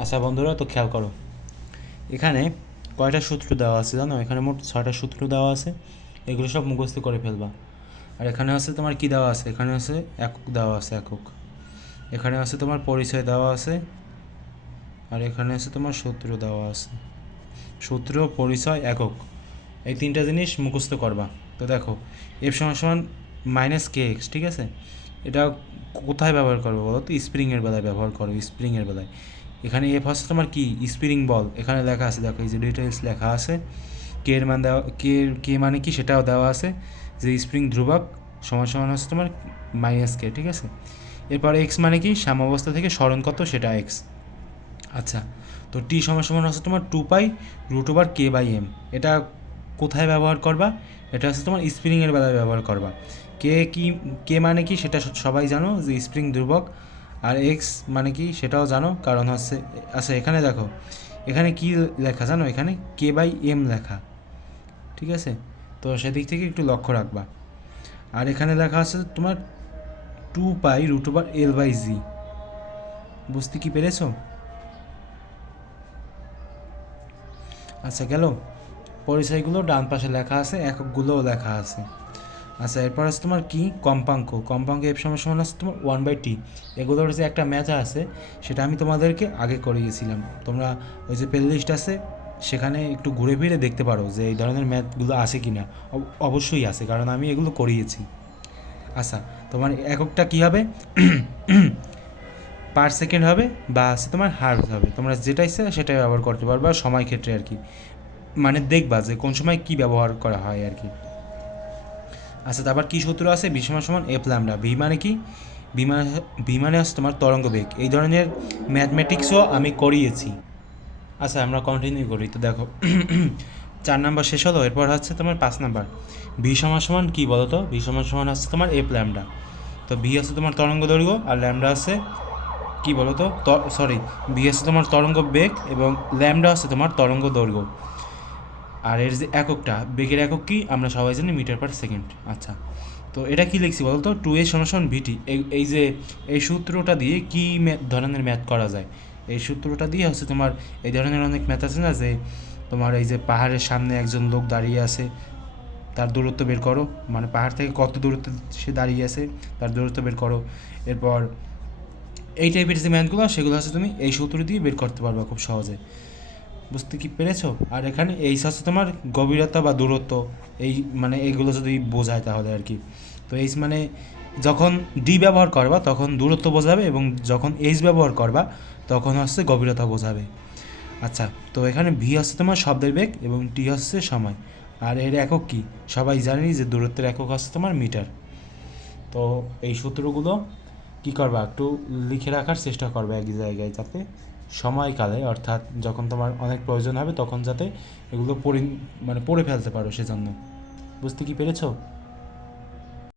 আচ্ছা বন্ধুরা, তো খেয়াল করো। এখানে কয়টা সূত্র দেওয়া আছে জানো? এখানে মোট ছয়টা সূত্র দেওয়া আছে। এগুলো সব মুখস্থ করে ফেলবা। আর এখানে আছে তোমার কি দেওয়া আছে? এখানে আছে একক দেওয়া আছে, একক। এখানে আছে তোমার পরিচয় দেওয়া আছে। আর এখানে আছে তোমার সূত্র দেওয়া আছে। সূত্র, পরিচয়, একক। এই তিনটা জিনিস মুখস্থ করবা। তো দেখো, এফ সমান সমান মাইনাস কে এক্স, ঠিক আছে? এটা কোথায় ব্যবহার করবে বলো তো? স্প্রিংয়ের বেলায় ব্যবহার করো, স্প্রিংয়ের বেলায়। এখানে এফ হচ্ছে তোমার কি? স্প্রিং বল। এখানে লেখা আছে, দেখো, এই যে ডিটেলস লেখা আছে কে এর মান দেওয়া কে কে মানে কি? সেটাও দেওয়া আছে, যে স্প্রিং ধ্রুবক সমান সমান হচ্ছে তোমার মাইনাস কে ঠিক আছে? এরপর এক্স মানে কি? সাম্যাবস্থা থেকে স্মরণ কত? সেটা এক্স আচ্ছা তো টি সমান সমান হচ্ছে তোমার two pi root over K by M এটা কোথায় ব্যবহার করবা? এটা হচ্ছে তোমার স্প্রিংয়ের বেলায় ব্যবহার করবা। কে কি কে মানে কি? সেটা সবাই জানো, যে স্প্রিং ধ্রুবক আর এক্স মানে কি সেটাও জানো? কারণ হচ্ছে আচ্ছা এখানে দেখো, এখানে কি লেখা জানো? এখানে কে বাই এম লেখা। ঠিক আছে? তো সেদিক থেকে একটু লক্ষ্য রাখবা। আর এখানে লেখা আছে তোমার two pi root over L by G বুঝতে কি পেরেছ? আচ্ছা গেল। পরিচয়গুলো ডান পাশে লেখা আছে, এককগুলোও লেখা আছে। আচ্ছা এরপর আছে তোমার কি? কম্পাঙ্ক। কম্পাঙ্ক এফ সমান সমান আছে তোমার ওয়ান বাই টি এগুলোর যে একটা ম্যাচ আছে, সেটা আমি তোমাদেরকে আগে করিয়েছিলাম তোমরা ওই যে প্লে লিস্ট আছে, সেখানে একটু ঘুরে ফিরে দেখতে পারো যে এই ধরনের ম্যাথগুলো আছে কি না অব- অবশ্যই আছে, কারণ আমি এগুলো করিয়েছি। আচ্ছা তোমার এককটা কী হবে? পার সেকেন্ড হবে বা আছে তোমার হার্জ হবে। তোমরা যেটা ইচ্ছে সেটাই ব্যবহার করতে পারবে সময় ক্ষেত্রে আর কি। মানে দেখবা যে কোন সময় কি ব্যবহার করা হয় আর কি। আচ্ছা তারপর কী সূত্র আছে? বি সমান সমান এফ ল্যামডা। বি মানে কি? বি মানে বি মানে তোমার তরঙ্গ বেগ। এই ধরনের ম্যাথমেটিক্সও আমি করিয়েছি। আচ্ছা আমরা কন্টিনিউ করি। তো দেখো, চার নাম্বার শেষ হলো, এরপর হচ্ছে তোমার পাঁচ নাম্বার। ভি সমান সমান কী বলো তো ভি সমান সমান হচ্ছে তোমার এফ ল্যামডা। তো ভি হচ্ছে তোমার তরঙ্গ দৈর্ঘ্য আর ল্যামডা আছে কি বলো তো সরি বি হচ্ছে তোমার তরঙ্গ বেগ এবং ল্যামডা হচ্ছে তোমার তরঙ্গ দৈর্ঘ্য। আর এর যে এককটা, বেগের একক কি? আমরা সবাই জানি মিটার পার সেকেন্ড। আচ্ছা তো এটা কি লিখছি বলতো? টু এ সমান ভিটি এই যে, এই সূত্রটা দিয়ে কি ধরনের ম্যাথ করা যায়? এই সূত্রটা দিয়ে হচ্ছে তোমার, এই ধরনের অনেক ম্যাথ আছে না যে, তোমার এই যে পাহাড়ের সামনে একজন লোক দাঁড়িয়ে আছে, তার দূরত্ব বের করো। মানে পাহাড় থেকে কত দূরত্ব সে দাঁড়িয়ে আছে, তার দূরত্ব বের করো। এরপর, এই টাইপের যে ম্যাথগুলো, সেগুলো হচ্ছে তুমি এই সূত্র দিয়ে বের করতে পারবে খুব সহজে। বুঝতে কি পেরেছ? আর এখানে এই হচ্ছে তোমার গভীরতা বা দূরত্ব। এই মানে এইগুলো যদি বোঝায় তাহলে আর কি। তো এইচ মানে যখন ডি ব্যবহার করবা, তখন দূরত্ব বোঝাবে এবং যখন এইচ ব্যবহার করবা, তখন হচ্ছে গভীরতা বোঝাবে। আচ্ছা তো এখানে ভি হচ্ছে তোমার শব্দের বেগ এবং টি হচ্ছে সময়। আর এর একক কি? সবাই জানি যে দূরত্বের একক হচ্ছে তোমার মিটার। তো এই সূত্রগুলো কী করবা? একটু লিখে রাখার চেষ্টা করবে এক জায়গায় যাতে। সময়কালে, অর্থাৎ যখন তোমার অনেক প্রয়োজন হবে, তখন যাতে এগুলো পড়ে মানে পড়ে ফেলতে পারো সেজন্য। বুঝতে কি পেরেছ?